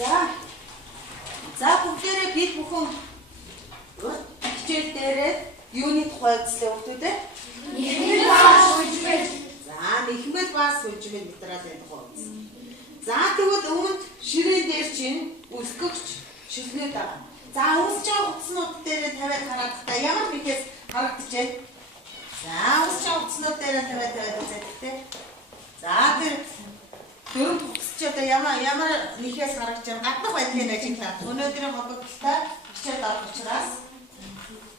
За бүгдээрээ бид бүхэн хичээл дээрээ юуны тухай үзлээ хүүхдүүдээ? Нэхмэл баас хүчмэл. За, нэхмэл баас хүчмэл материалын тухай үзлээ. За, тэгвэл өмнөд ширээн дээр чинь үсгэгч шилнүүд байгаа. За, үсж байгаа утаснууд дээрээ тавиад хараад ямар нэгээс харагдчихэ. За, үсж байгаа утаснууд дээрээ тавиад үзэхдээ. За, тэр дөрөв утас ч одоо ямар нэхээс харагдж байгаа гаднах байдлын ажиглаад өнөөдрийн холбогдлолтой хичээл авах учраас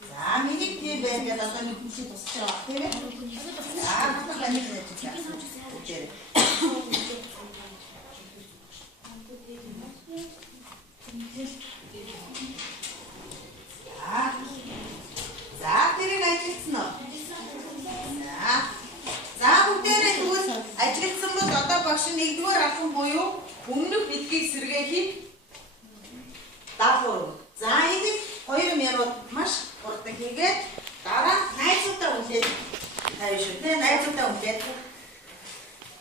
за, миний тийм байх гэдэг одоо нэг хүчтэй тусч байгаа тийм ээ. За, гаднах байдлын ажиглаад. За, тэрийг ажилласан уу? За, бүгдээрээ тэгвэл ажилласан бол одоо багш нэгдүгээр алхам буюу өмнөх эдгийг сэргээхийг даалгавар. За, энийг 2 минут маш хурдан хийгээд дараа найзуудаа үлдээд тавь шүү. Тэ найзуудаа үлдээд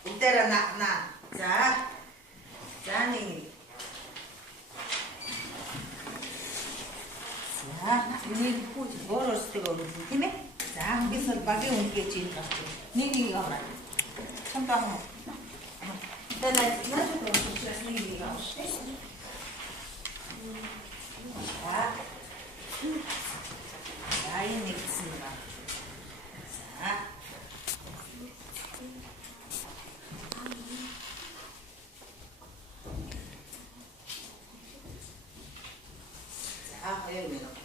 бүгдээрээ наа. За, нэг. За, нэг хүүц өөрөөсөө өгсөн тийм ээ. За, хангис бол багийн үнгээ чинь гарч байна. Нэг аваад. Хамтаа. Тэнийг яаж нэг авах. За, энэ нэгсэн юм байна. За, 2 минут.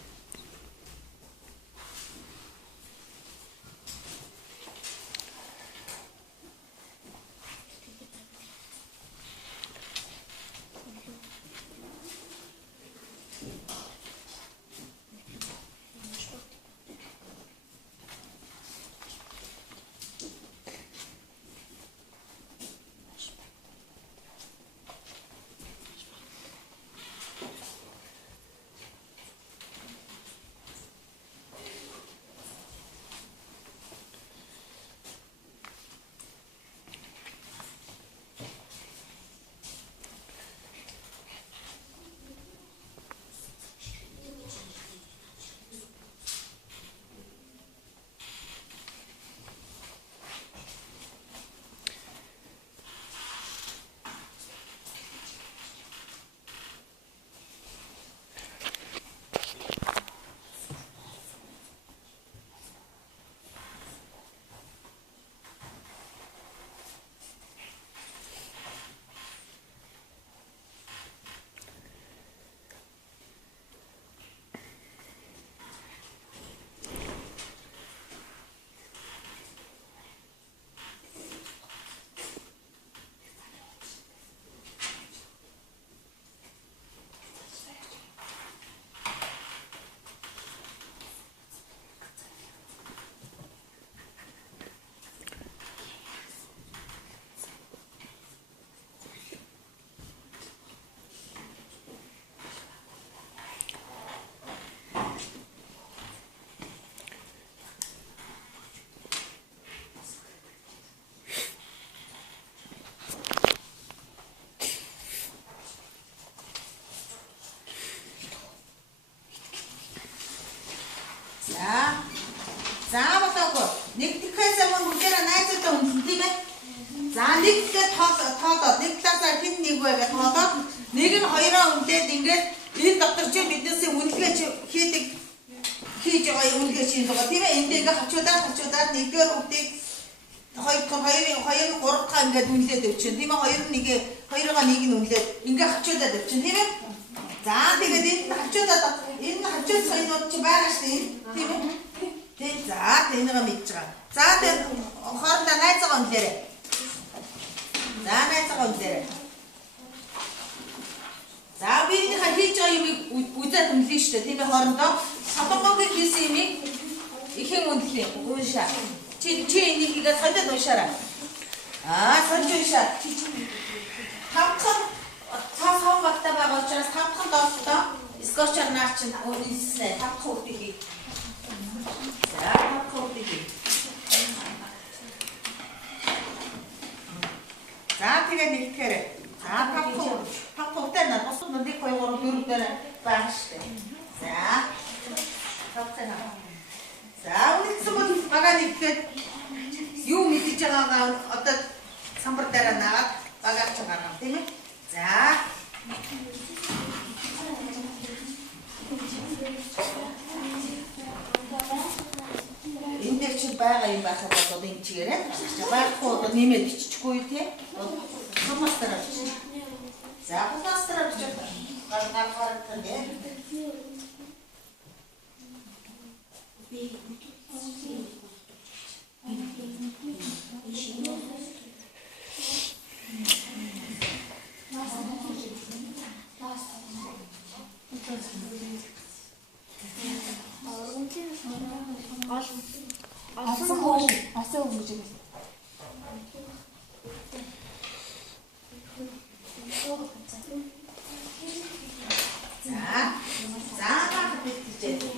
За, болоогүй. Нэг дахиад өмнө бүгдээрээ найзуудаа үнэлсэн тийм ээ. За, нэг дахиад тоолоод нэг талаасаа хэн нэг вэ гэж тоолоод нэг нь хоёроо үнэлээд ингээд энэ доктор чи биднээсээ үнэлгээ хийж байгаа үнэлгээ чинь байгаа тийм ээ. Энд ингээд хачуудаад нэгдүгээр хүүхдийг хоёр нь 3 дахь ингээд үнэлээд өвчин тийм ээ. Хоёроо нэг нь үнэлээд ингээд хачуудаад өвчин тийм ээ. За, тэгээд энэ хачууд соёнууд чи байгаа шүү тийм ээ. Тэг за тэнийг мэдж байгаа. За тэг хоорондоо найзгаа үнэлээрэй. За найзгаа үнэлээрэй. За биний хийж байгаа юмыг үзээд үнэлнэ шүү дээ. Тийм ээ хоорондоо Солонгогийн хийсэн юмыг ихэн үнэлнэ. Уншаа. Чи энийг игээ соёлд уншаарай. Соёлд уншаа. Тавхан цаасан багтаа байгаа учраас тавхан доолтоо скотчаар наач үнэлснэ. Тавхан хүүхдийг. За, тэгээд нэгтгэрэй. За, папхуутай надад За. Энд дээр чинь байгаа юм байхад одоо энэ чигээрээ байхгүй одоо нэмээд биччихгүй тий. Хамастар авчих. За хамастар авчих. Гаргаар харагдана тий. Асуу гэж байна. За бахад битчихээ.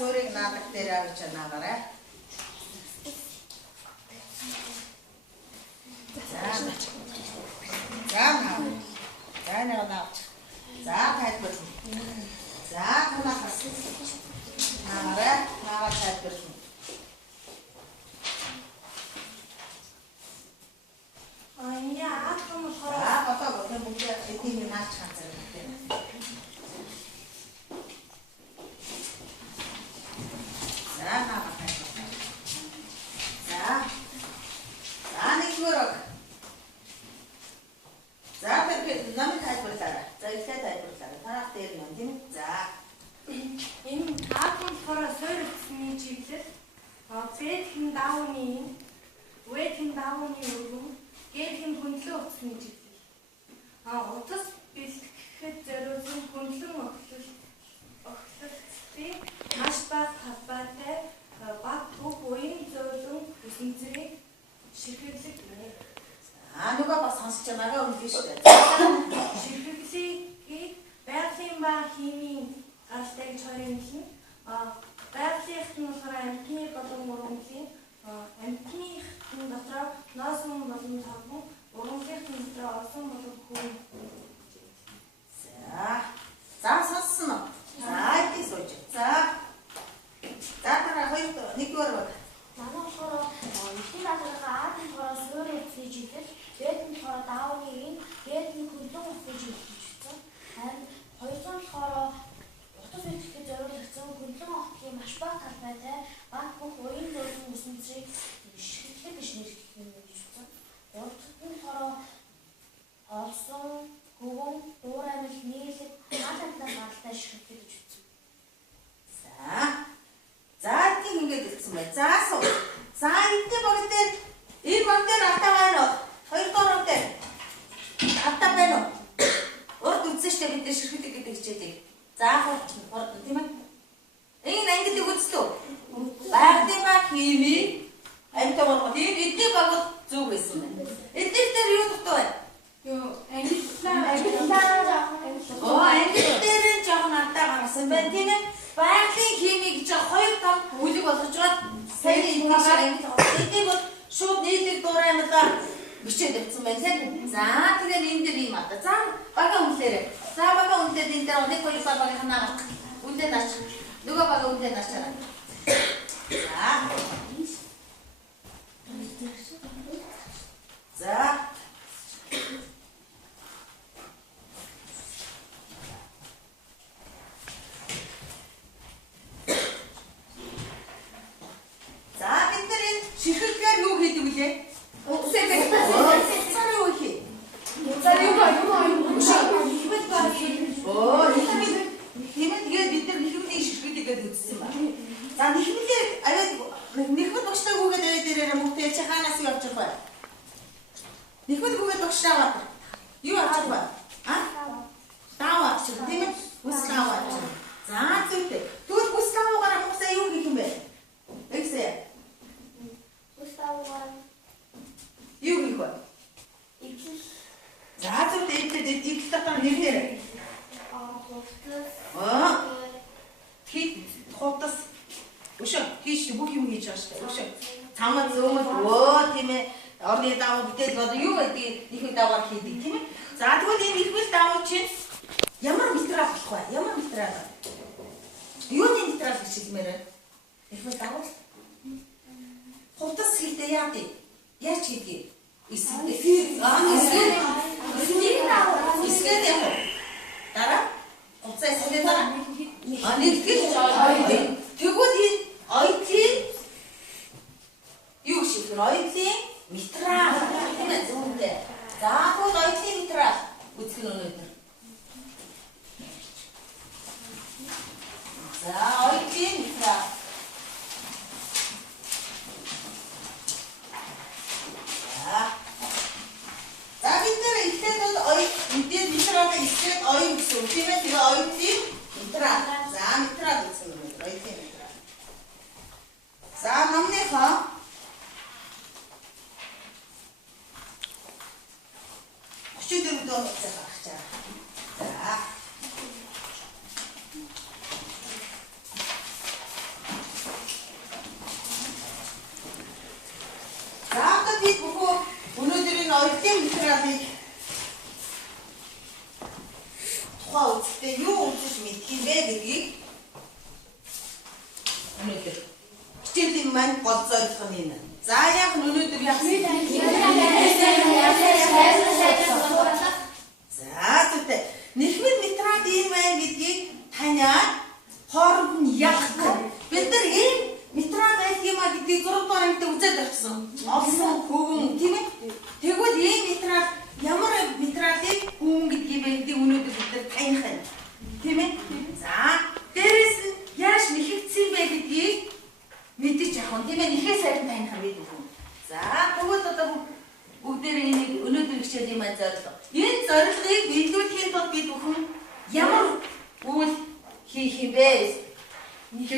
Suurin naakat terävitsä naamare. Tänne on naut. Häit pörsyn. Kunakas. Naamare. Naavat häit pörsyn. Kotoko. Te mukia etiimi naatskansari. Энэ хаалт хороо сойрцсны чиглэл бэдхэн даавны өргөн гээхэн хөндлөө утасны чиглэл. Утас бэлтгэхэд зориулсан хөндлөн охлолтын маш бага талбайтай баг төв буян зөөлөн үсэн зэрэг ширхэглэг нэ. Нүгөө бас сонсож байгааг үнэлж шүү дээ. Ширхэглэгийг байгалийн ба химийн алтайг чойрын байгалийнхт нь болохоор амьтны болон ургамлын амьтны дотроо ноосон болон таван ургамлынх нь дотроо орсон болон хүн. За сонссон уу? Идэх сууж. За дараа нэгдүгээр баг. Манай болохоор ихний даатараа аадын хороо суурь утасны чиглэл, дээдний хороо даавны дээдний хөлөн утасны чиглэл гэж байна. Харин 200 хороо утас бэлтгэхэд зориулагдсан хөлөн охтлын маш бага талбайтай баг бүх уян зөөлөн үсэн зэрэг ширхэг гэж нэрлэх юм гэж байна. 3-р хороо олсон хөвөн дуур амьд нийлэг хаалтлаа гаралтай ширхэг гэж байна. За тийм ингэж хэлсэн бай. За эдний баг дээр энэ баг дээр автаа байна уу? 2 доор дээр автаа байна уу? Урд үзсэн штэ бид ширхэг гэдэг хичээлийг. За хурд тийм ээ. Энэ ангид үзтөө. Байгалийн баг хими амт оргод эдний баг зүг байсан байна. Эдгээр дээр юу дутуу байна? Ангид дээр жоохон антаа гарсан байна тийм ээ. Байгалийн хими гэж 2 том үлэг болгож байгаа. Сайн эднийг бол шууд нийлэг дуураймлаа бичээд өгсөн байна тийм. За тэгээд энэ дээр юм аа. За бага үнлээрээ. За бага үнлээд энэ дээр нэг хоёр баг ханаа үнлээд наач. Нөгөө бага үнлээд наачаарай. За. За бид нар энэ ширхэггээр юу хийдэг вүлээ? Утсаа юу хий? За юу тэгээд бид нар нэхмийн ширхэгдгээд үзсэн ба. За нэхмэлээ аваад нэхмэл багштай гүгээд аваад дээрээ мөхтэй чи хаанаас явж байгаа вэ? Нэхмэл гүгээд багштай аваад юу авчих вэ? Тав авчих тийм ээ? Ус тав авчих. За зүйтэй. Тэгвэл ус таваараа хусаа юу хийх юм бэ? шүү дээ. Өшөө. Цамд зөөмөл өө тийм ээ. Орны даавар бүтээл одоо юу гэдгийг их даавар хийдэг тийм ээ. За тэгвэл энэ ихвэл даавар чинь ямар материал болох вэ? Ямар материал? Юуны материал гэж хэлмээр байна? Ихвэл даавар хувцас хийхдээ яадаг? Яаж хийдэг? Эсвэл яг дараа хувцас хийхдээ дараа нэгтгэж тэгвэл энэ оюутны юу шиг оюутны материал тийм ээ зүүнтэй. За тэгвэл оюутны материал үзэх нь өнөөдөр. За оюутны материал. За бид нэр ихтэй бол оюут энэ материалаа ихтэй оюун гэсэн үг тийм ээ. Тэгээ оюутны материал. За материал гэсэн үг өнөөдөр оюутны материал. За номныхоо өчигдөр дөө гаргаж байгаа. За. За одоо бид бүхэн өнөөдөр энэ оюутны материалыг тухай үзтээ юу үзэж мэдэх юм бэ гэдгийг өнөөдөр хичээлийн маань гол зорилго нь энэ. За яг өнөөдөр яг за тэгтээ нэхмэд материал ийм байна гэдгийг таниад хооронд нь ялах гэх. Бид нар ийм материал байх юм а гэдгийг 6 дугаар ангид үзээд авчихсан. Олсон хөвгөн тийм ээ. Тэгвэл ийм материал ямар материалыг хөвгөн гэдгийг байдаг өнөөдөр бид нар таних юм. Тийм ээ. За дээрээс нь яаж нэхэгдсэн бэ гэдгийг мэдэж авах. Тийм ээ. Нэхээ сайхан таних юм бид. За тэгвэл одоо бүгдээрээ энийг өнөөдөр хичээлийн маань зорилго. Энэ зорилгыг биелүүлэхийн тулд бид бүхэн ямар үйл хийх юм бэ? Нэг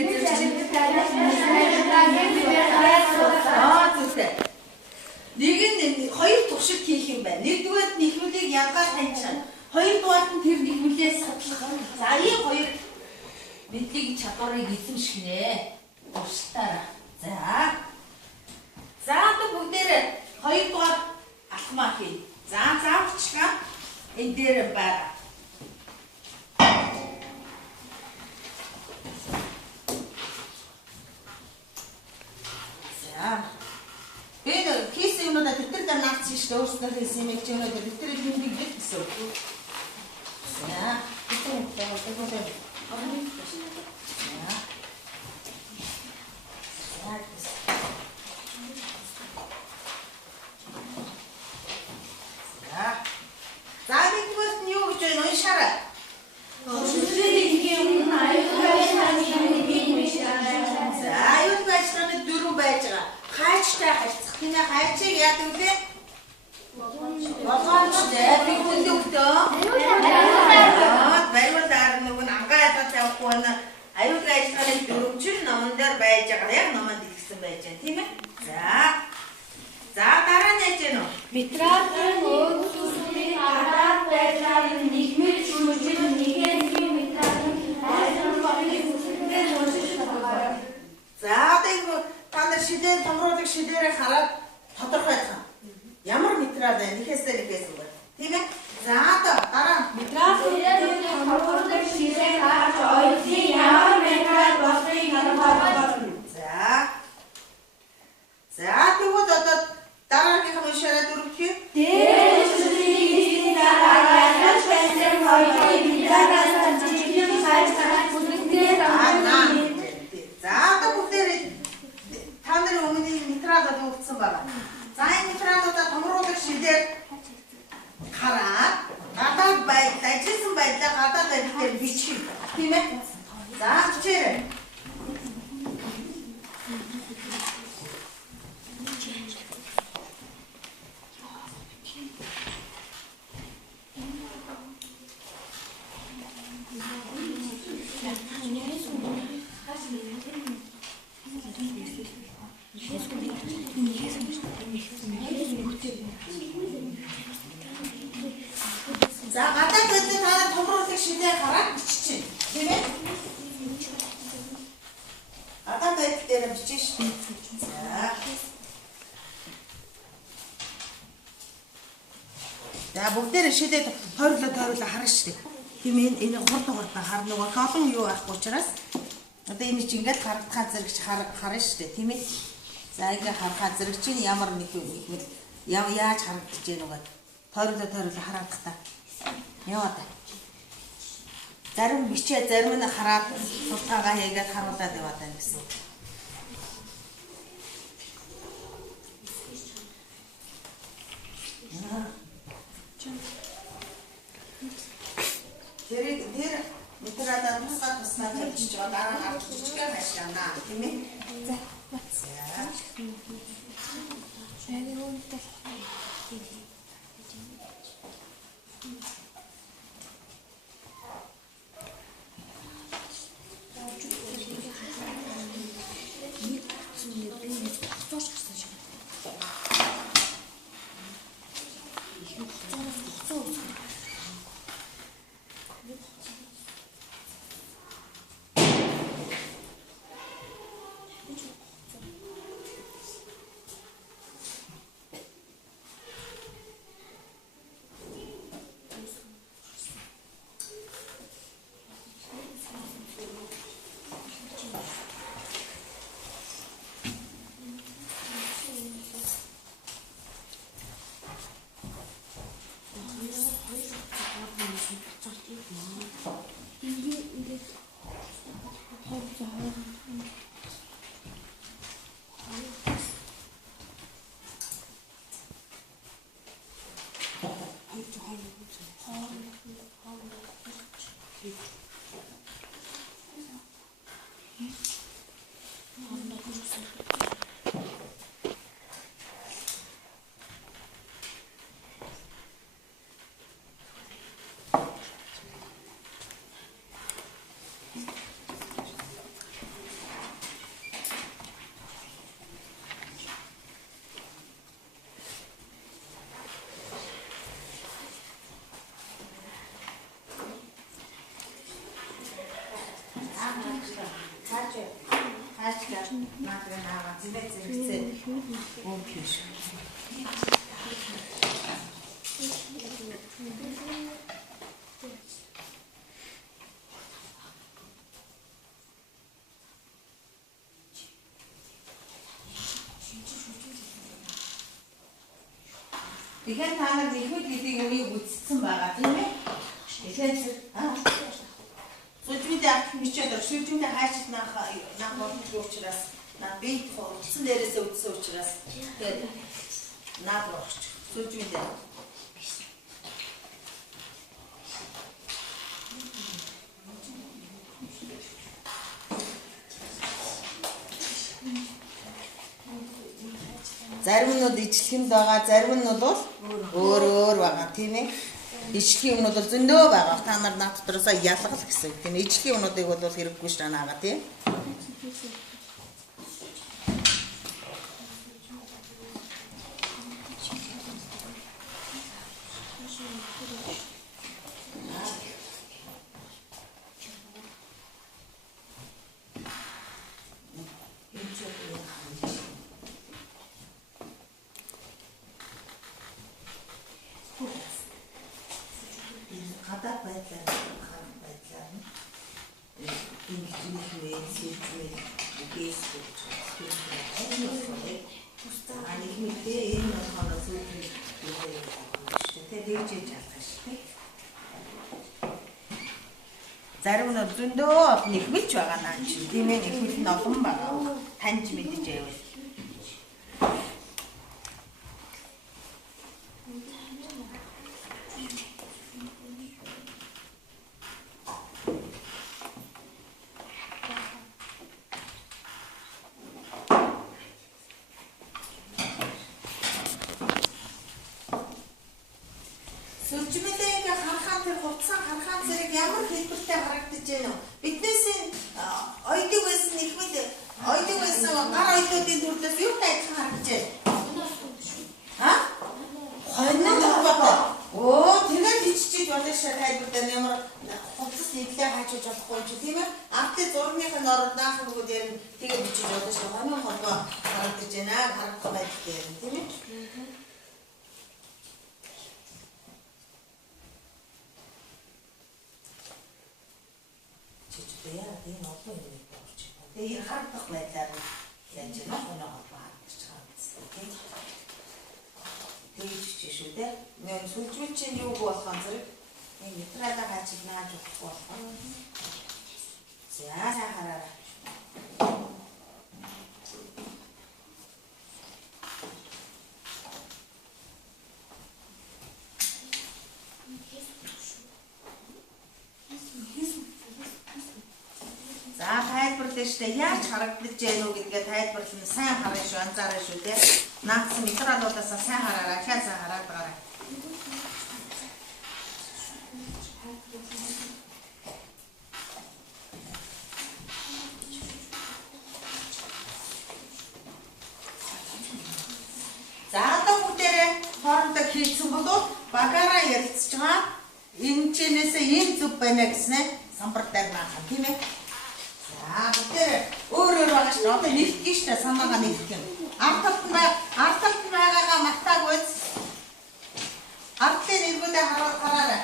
нь хоёр туршид хийх юм байна. Нэгдүгээр нэхвэлийг янгаар таньчихна. Хоёрдугаар нь тэр нэхвэлээс судлах. За ийм хоёр мэдлэг чадварыг эзэмшгэнэ. Туршилтаараа. За одоо бүгдээрээ хоёрдугаар алхмаа хий. За заавчгаа энэ дээр байгаа. Тэгээд хийсэн юмудаа тэтэр дээр наацсан шүү дээ. Өөрснөө хийсэн юм чи өнөөдөр тэтэр хэлбэг бит гэсэн үг. За тэтэр хэлбэг. За нэгдүгээр нь юу гэж байна? Уншаарай. Аюул байшгааны дөрөв байж байгаа. Хайчтай харьцах. Тийм ээ хайчийг яадаг вэ? Болгоомжтой. Би хүндөгтөө. Бариул дараа нөгөө ангаа ядаж явахгүй байна. Аюул байшгааны дөрөвчл номон дээр байж байгаа. Яг номонд илгэсэн байж байгаа. Тийм ээ. За дараа нь яаж гэнэ вэ? Материалын өөрчлөлтийн гадаад байдлаар нэгмэл шүүжил нэгэн материалын айдамжлалын хүсэлтэд өөрчлөлт байна. За одоо та нар шидээр томруулах шидээрээ хараад тодорхойлох. Ямар материал байна? Нэхээсээ нэхээс үг. Тийм ээ? За одоо дараа материалын томруулах шидээр харж ойлгох ямар материал болохыг харуулна. За тэгвэл одоо дараагийн уншаарай дөрөвдүгээр. Дээр зүйлийн дараа яаж байсан хоёрын бидараас жижигхэн хайрцаг бүлэгдээ За одоо бүгдээрээ та нарын өмнө материалууд өгсөн байна. За энэ материалуудаа томруулах шидээр хараад гадаад байдал, ажилласан байдлаа гадаад байдлаар бичих. Тийм ээ? За хичээрэй. За гадаад байдлыг та томруулах шидээр хараад бичиж байна. Тийм ээ? Гадаад байдал дээр бичиж. За бүгдээрээ шилээд тойрлоо харна шүү дээ. Тийм энэ хурд харна нөгөө колон юу авахгүй учраас одоо энэ чинь ингээд харагдахаа зэрэг харна шүү дээ. Тийм ээ. За ингээ харахаа зэрэг чинь ямар нэг юм яаж харагдаж гэнэ угаад тойрлоо хараадах та. Яваа та. Зарим бичээ зарим нь хараад султаагаа хийгээд харуулад яваад байна гэсэн. Тэр метрада тусгай тавьчих жоо дараа авчихгаа хайшаана тийм ээ. За. Тэгэхээр та нар нэгмэд гэдгийг үнийг үзсэн байгаа тийм ээ. Тэгэхээр сүлжмэд авах мичээд сүлжмэд хайчид наах боломжтой учраас наад би утсан дээрээсээ үзсэн учраас тэгээд наад рууч сүлжмэд зарим нь ижлэхэнд байгаа, зарим нь бол өөр байгаа тийм ээ. Ижлэх юмнууд бол зөндөө байгаа. Та нар над дотроосоо ялгал гэсэн. Тийм ижлэх юмнуудыг бол хэрэггүй ш наага тийм. Зарим нь зөндөө олон ихмэлж байгаа наа чи тийм ээ ихмэл нь олон байгаа. Таньж мэдэж байвал. яагаад энэ олон юм болж байна. Тэгээ энэ харагдах байдлаар яаж яах вэ? Баарч байгаа юм тийм. Тэгж шүү дээ. Нэг сүлжүүл чинь юу болох зэрэг энэ метралаа хаачих нааж болохгүй болох. За хараарай. За тайлбарлаа шүү дээ. Яаж харагдаж байна уу гэдгээ тайлбарлана. Сайн хараа шүү, анзаараа шүү дээ. Наадсан метралуудаас сайн хараарай. Ахаа сайн хараад байгаарай. За одоо бүгдээрээ хоорондоо хийцэн болов багаараа ярилцж байгаа. Энэ чинээсээ ийм зүг байна гэснээр самбар дагнаа тийм ээ. За бүгдээрээ өөр байгаа шүү. Одоо нэгтгэж штэ санаагаа нэгтгэх юм. Ард талд байгаагаа мартаагүй. Ардын нэгүүдээ хараарай.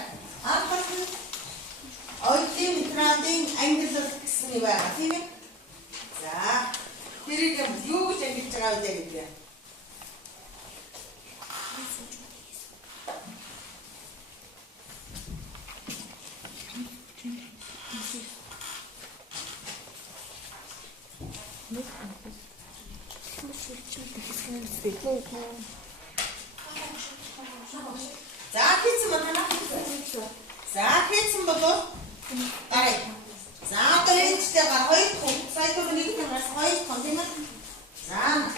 Ард талд нь ойлын метралын англи гэсэн юм байна тийм ээ. За тэрийг юу гэж ангилж байгаа вэ гэдэг. За хийсэн байна. За хийсэн болов. Арай. За одоо энэчтэй гар 2 хүн. Сая түрүү нэг хүнээс 2 хүн тийм ээ. За.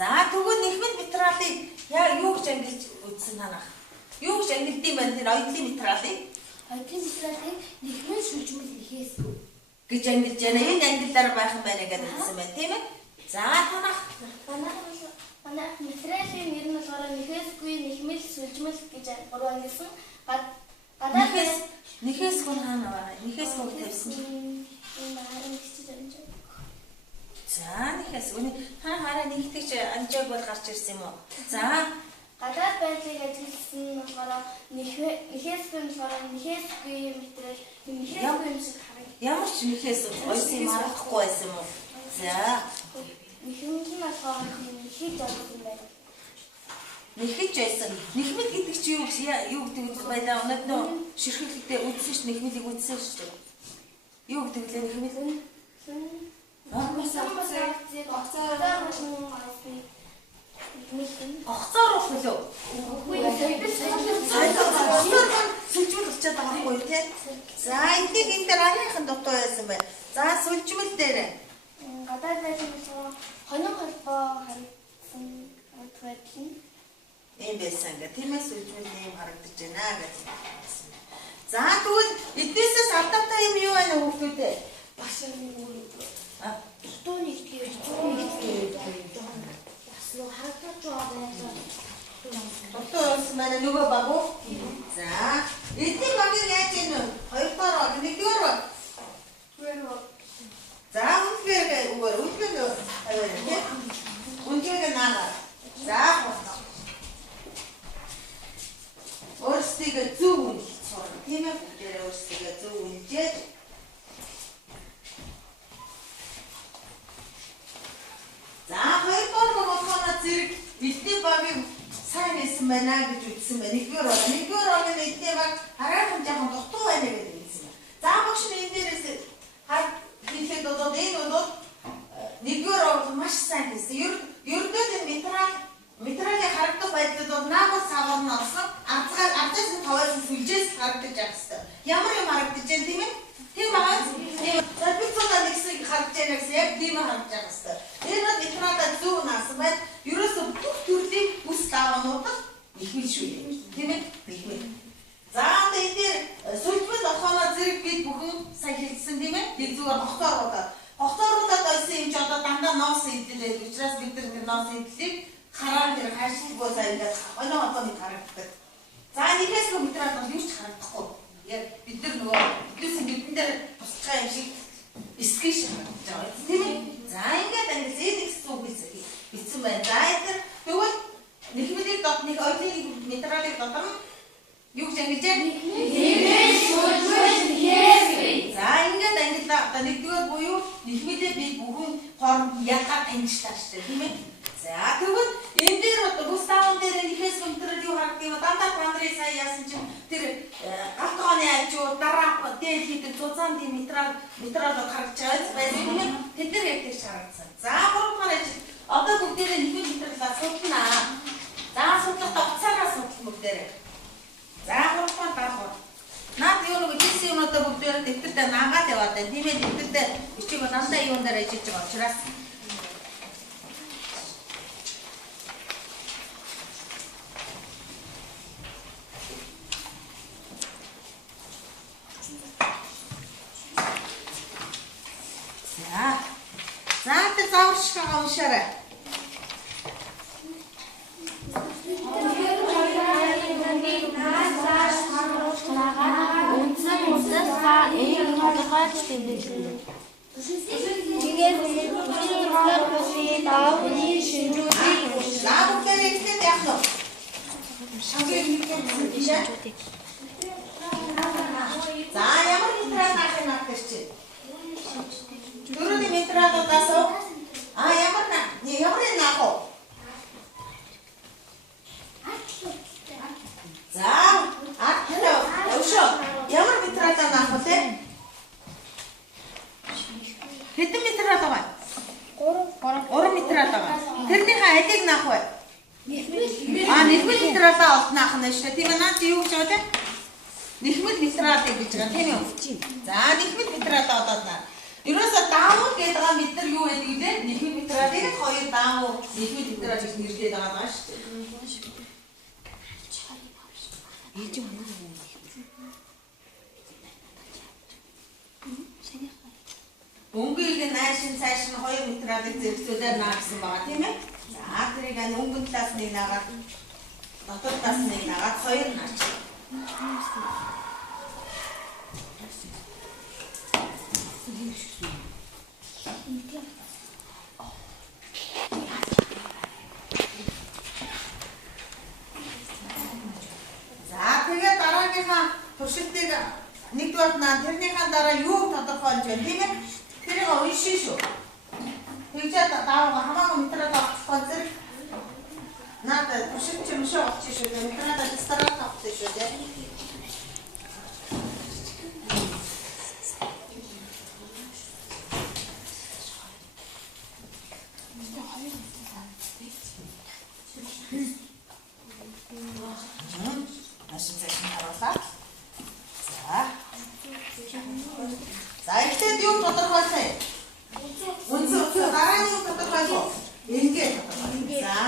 За тэгвэл нэхмэд метралыг яа юу гэж ангилж үзсэн танах? Юу гэж ангилдсан байна тэр ойлын метралыг? Ойлын метралыг нэхмэд шүлжмэл нэхээс гэж ангилж байна. Энэ ангиллаар байх юм байна гэдэг хэлсэн байна, тийм ээ? За танах манай метралийн нэр нь болохоор нэхээсгүй нэхмэл шүлжмэл гэж гурван ангилсан. Гадаад нэхээсгүй хаана байгаа? Нэхээсгүй тавьсан. Энэ харин гэж байна. За нэхээс үнэ хараа нэгтгэж амжааг бол гарч ирсэн юм уу? За гадаад байдлыг ажигласан болохоор нэхээсгүй болохоор нэхээсгүй метрал нэхээсгүй юм шиг харагдав. Ямар ч нэхээс ойсон марахгүй байсан юм уу? За нэхэмгийн болохоор нэхэж байсан юм байна. Нэхэж байсан. Нэхмэл гэдэг чи юу гэдэг вэ байлаа? Өнөөдөр ширхэлдээ үзсэн ш нэхмэлийг үзсэн ш. Юу гэдэг вэ нэхмэл? Огцоор болов уу? Сүлжмэл болчиход байгаа байхгүй тий. За энийг энэ дээр ариахан дутуу байсан бай. За сүлжмэл дээр гадаад байдлын хоног холбоо харагдсан байдлын ийм байсан гэх тийм ээ сүлжмэл ийм харагдаж байна гэж. За тэгвэл эднээсээс алдаатай юм юу байна вэ хүүхдүүдээ? Бас Тууны ихтгэж бас нөө харагдаж байгаа. Тутаас манай нөгөө багуу. За эдний багийг яаж ийм хоёр дараа нэгдүгээр баг. За үнэхээр тавиа. Үнэхээр наа. За өөрсдөө зөв үнэлж. багийг сайн хэлсэн байна гэж үзсэн байна. Нэгдүгээр орны эдний баг хараахан жоохон дутуу байна гэдэг хэлсэн байна. За багш нь энэ дээрээс хэлэхэд одоо энэ бол нэгдүгээр орн маш сайн хэлсэн. Ердөө энэ материалын харагдах байдлууд бол наагур савар нь олсон ардаас нь таваас нь сүлжээс харагдаж байгаа хэвээр. Ямар юм харагдаж байна тийм ээ? Тийм байгаа. Бид нэг хэсэг харагдаж байна гэсэн яг тийм харагдаж байгаа хэвээр. Энэ бол материалаа зүү наасан байд ерөөсөө бүх төрлийн бүс даавнууд ихмэл шүү дээ. Тийм ээ? Ихмэл. За энэ дээр сүлжмэл болохоно зэрэг бид бүхэн сайн хэлсэн тийм ээ? Тэг зүгээр хохтооруудад ойсон юм чи одоо дандаа ноос идэж байдаг учраас бид нар энэ ноос идлийг хараа дээр хайшлгүй зайлаад оноо нэг харагддаг. За нэгээс нь материал бол юу ч харагдахгүй. Яг бид нар нөгөө биднээс бидэн дээр тусчаа юм шиг эсгэж харагдаж байгаа. Тийм ээ? За ингээд англи эдикс бичсэн байна. За энэ тэгвэл нэхмэлийг дотны ойлын материалыг дотор нь юу гэж ангилж байна? За ингээд ангилаа. Одоо нэгдүгээр буюу нэхмэлээ би бүхэн хооронд ялгаа таньжлаа шүү дээ. Тийм ээ? За тэгвэл энэ дээр одоо бүс таавн дээр нэхээс материал юу харагдав юм? Дандаа пандрын сая яасан чинь тэр галтгооны ажуу дараа дээр хийдэг зузаан дэм материал харагдаж байгаа байх юм ээ. Тэд нар яг тийш харагдсан. За гуравдугаар ажил одоо бүгдээрээ нэхмэл материалаа судлаа. За судлахдаа уцаараа судлах бүгдээрээ. За гуравдугаар даах. Наад юу нэг хэлсэн юмудаа бүгдээрээ дэвтэрдээ наагаад яваад байна. Тийм ээ дэвтэрдээ бичиг бол дандаа юун дээр ажиллаж байгаа учраас За тэ зааварчгаа уншаарай. Үндсэн ба энэ тодорхойлж тэмдэглэнэ. Тэгээд энэ даавны шинжүүдийг Лабукээр ихтэй яах вэ? Шангийн нэгэн За ямар материал наах гэж чи? Дөрөвний материалуудаас ямар наах вэ? За өшөө ямар материалаа наах вэ? Хэдэн материал байгаа? 3 материал байгаа. Тэрнийхээ алийг наах вэ? Нэхмэл материалаа олд наах нь шүү дээ. Тийм ээ наад чи юу гэж байна? Нэхмэл материалыг гэж байгаа тийм үү? За нэхмэл материалаа олоод наа. Ерөөсө даавуу гэдэг байгаа бид нар юу гэдэг вэ? Нэхмэл материалыг хоёр даавуу нэхмэл материал гэж нэрлэдэг байгаа шүү дээ. Өнгөийг наашин цааш нь 2 материалыг зэрэгцүүлээр наа гэсэн байгаа тийм ээ? За тэрийг өнгөн талаас нэг наагаад дотор талаас нэг наагаад 2 наач. За тэгээд дараагийнхаа туршилтыг нэгдүгээр наа тэрнийхаа дараа юу тодорхойлж байна тийм ээ? Тэрийг уншин шүү. Тэгжээд даавга хамаагүй материал авахгүй зэрэг надад туршилт юм шиг авчих шүү дээ. Материалаа стараад авчих шүү дээ. За ихтэй юу тодорхойлсон? Үнцэн дараагийн юу тодорхойлсон? Ингээд тодорхойлсон. За.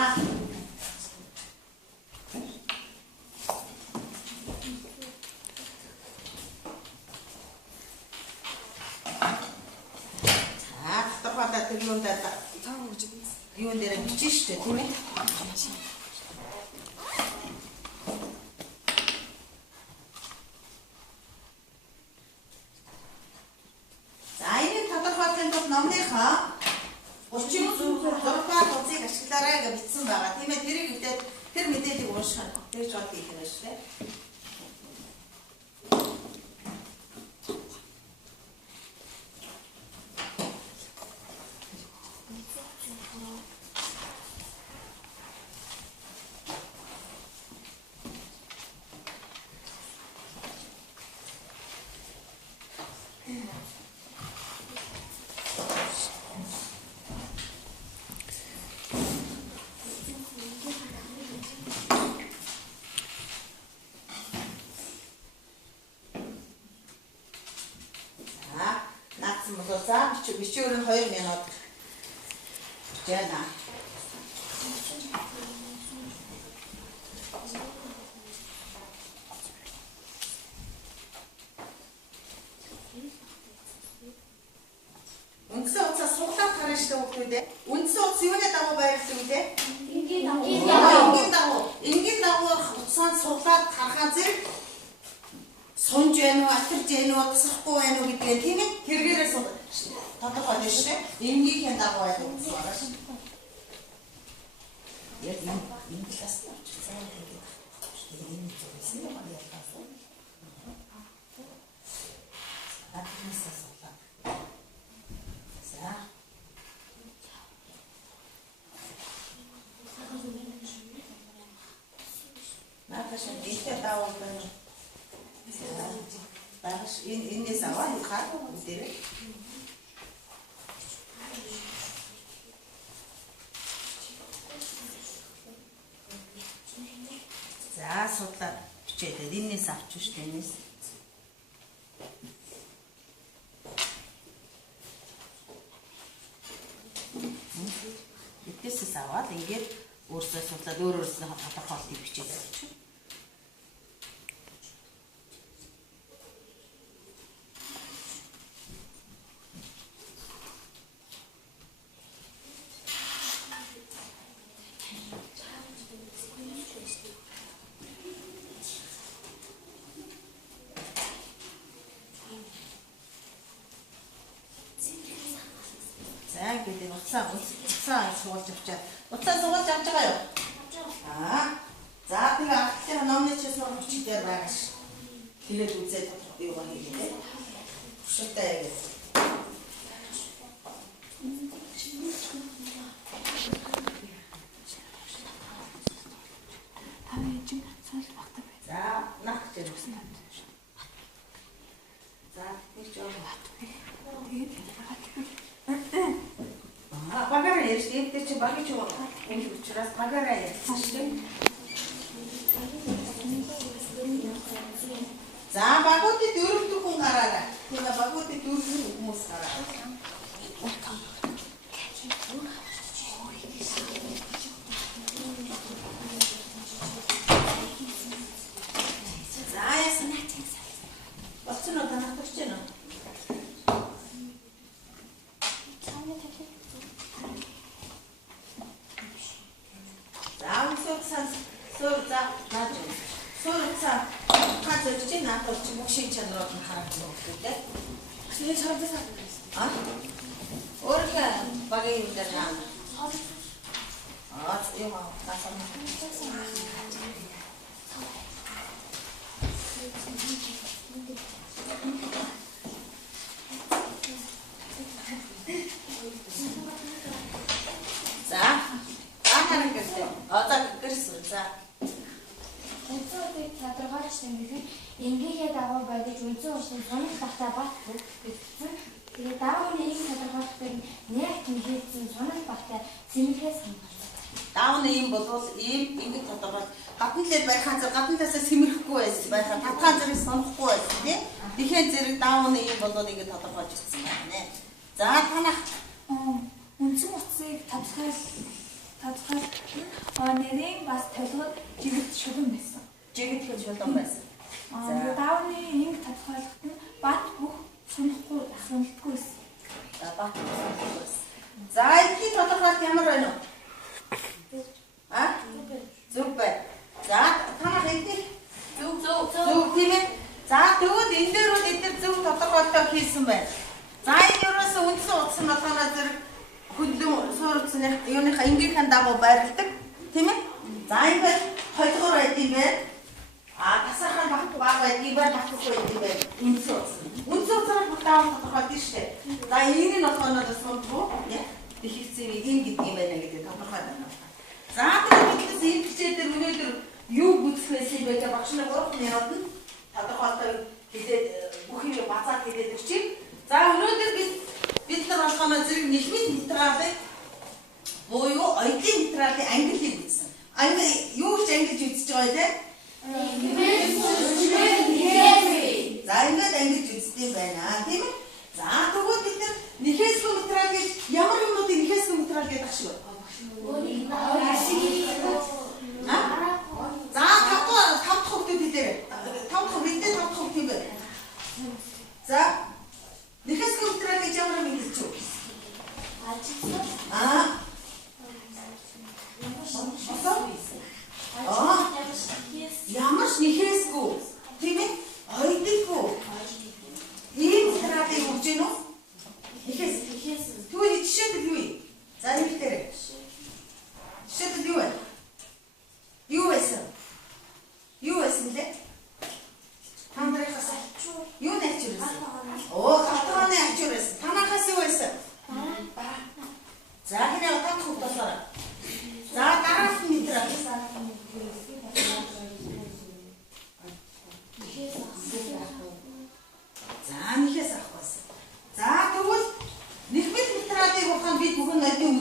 Тодорхойлоод тэр юунд дээр бичих штэ тийм ээ? Номныхаа 36 хуцыг ашиглаарай гэж бичсэн байгаа. Тийм ээ тэрийг үдээд тэр мэдээллийг унших нь тэгж бод хийх нь шүү дээ. За бичвэр нь 2 минут. Жана. Үндсэн утсаа суглаад харна шүү дээ хүүхдүүдээ. Үндсэн утас юуны дагуу байрлдаг вэ? Энгийн дагуу утсаа суглаад харахаа зэрэг сунж байна уу, атарж байна уу, тасахгүй байна уу гэдгээ тийм ээ тэргээрээ тодорхой байна шүү дээ. Энгийн дагуу байх утас байгаа шүү. Яг энэ класс авч цаана тэгээд энэ зүйлс нь байна яах вэ? Атмосфера суглаад. За. Нааш энэ таавал байна. Багш энэс аваа хаа үдэрэ. За судлаад бичээд энэс авч шүү дээ энэс. Эдгээс аваад ингээд өөрсдөө судлаад өөрөөсөө тодорхойлтыг бичээд авчих. гэдэг уцаа суулж авчаа. Уцаа суулж авч байгаа юу? За тэгээ ахлын номны чис сургууч дээр байгаа ш. Тэгээд үзээд тодорхой юу байгаа юм бэ? Шүтээ яг. За нах гэж байна. За тэр жоо бат. Багаараа ярьж тийм чи багч юу энэ учраас багаараа ярьж шүү. За багуудад 4 хүн гараарай. Тэгээ багуудад 4 хүмүүс гараарай. За ясна. Бацна танах ч юм. Сурцаа хацж чинь наадах чи мөшийн чанарууд нь харагдсан үгтэй. Шинэ чанартай өөрхөн багийн юм дээр наа. Тийм аа тасам. За хаана гэртээ? Одоо гэрсэн за. Үнцүүдийг тодорхойлж тэмдэглэн энгийнхээ дагуу бодож үнцэн уушны сонирх батаа бат бүтсэн. Тэгээд даавны ийм тодорхойлолтыг нэг тэмдэглэсэн сонирх батаа сэмэрхээс хамгаалдаг. Даавны ийм болвол ийм ингэж тодорхойл гадна талд байхаа зэрэг гадна талаас сэмэрхгүй байсан байхаа татхаа зэрэг сонгохгүй байсан тийм. Тэгэхээр зэрэг даавны ийм болвол ингэж тодорхойлж ирсэн байна. За танах үнцэн утсыг тодорхойлох нэрийн бас толгойд жигт шулуун байсан. Жигт шулуун байсан. Даавны ийм тодорхойлоход нь бат бүх сонихгүй асуултгүй байсан. Бат сонихгүй байсан. За эдний тодорхойлт ямар байна вэ? Зүг бай. За танах эдний зүг тийм ээ. За тэгвэл энэ дээр бол эдгээр зүг тодорхойлтоо хийсэн байна. За энэ ерөөсөө үндсэн утас нь болохоор зэрэг хүлэн суурцны юуныхаа энгийнхэн дагуу байрладаг тийм ээ. За ингээд хоёрдугаар байдгийг байна. Тасархан баг байдгийг байна, багхгүй байдгийг байна. Үндсэн утас. Үндсэн утсаар багтаах тодорхойлт шүү дээ. За энийг нь болохоор сонирхоо яа. Их хэцүү ийм гэдэг юм байна гэдэг тодорхой байна. За тэгээд бид энэ хичээл дээр өнөөдөр юу гүйцэхээс юм бэ гэж багш нар 3 минут нь тодорхойлтоо хэлээд бүх юм бацаад хэлээд өгчээ. За өнөөдөр бид нар болохоор зэрэг нийгмийн материалыг буюу оюутны материалын ангиллыг үзсэн. Англи юу гэж ангилж үзэж байгаа вэ? За ингээд ангилж үздэг юм байна. Тийм ээ. За тэгвэл бид нар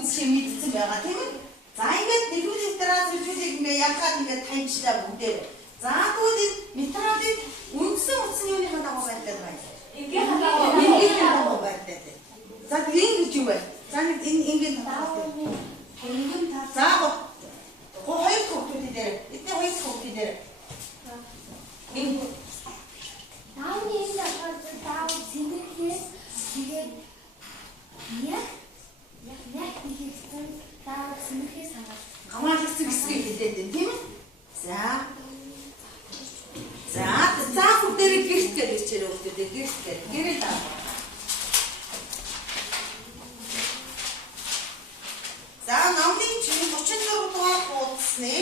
үзшээ мэдсэн байгаа тийм үү? За ингээд нэгэн литраж зүйлийг ингээ ялгаад ингээ таньчлаа бүгдээр. За тэгвэл энэ метродын үндсэн утасны юуныхаа дагуу байлаа байна. Ингийн хадаа. Энгийн дагуу байлаа. За энэ гэж юу вэ? За энэ энгийн дагуу. Энгийн дагуу. За хоёр хүүхдүүд дээр. Эдний хоёр хүүхдүүд дээр. Энэ Даавны энэ даав зэмэрлээс тэгээд яг нэгсэн даав зэмэрлээс хагаад хамаалагсан хэсгийг хэлээд байна тийм ээ? За бүгдээрээ гэрт гээд ирчээр өгдөө гэрт гээд гэрээ даа. За номын чинь 34 дугаар хуудасны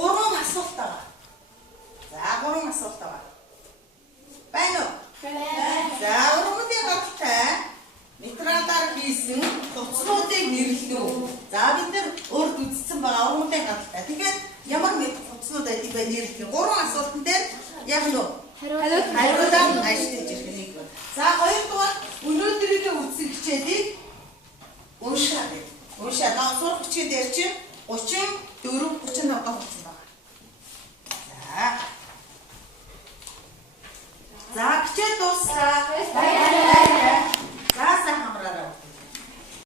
3 асуулт байгаа. За 3 асуулт байгаа. Байна уу? За өргөдийн гадалтай метрадаар хийсэн хувцснуудыг нэрлэнэ. За бид нэр өөрт үзсэн байгаа өргөдийн гадалтай. Тэгэхээр ямар хувцснууд байдгийг нэрлэнэ. 3 асуултан дээр яг нь хариулаад ажиглаж ирэх нэг. За хоёрдугаар өнөөдрийнхээ үтсэн хичээлийг уншаад. Уншаад сурах хичээл дээр чинь 30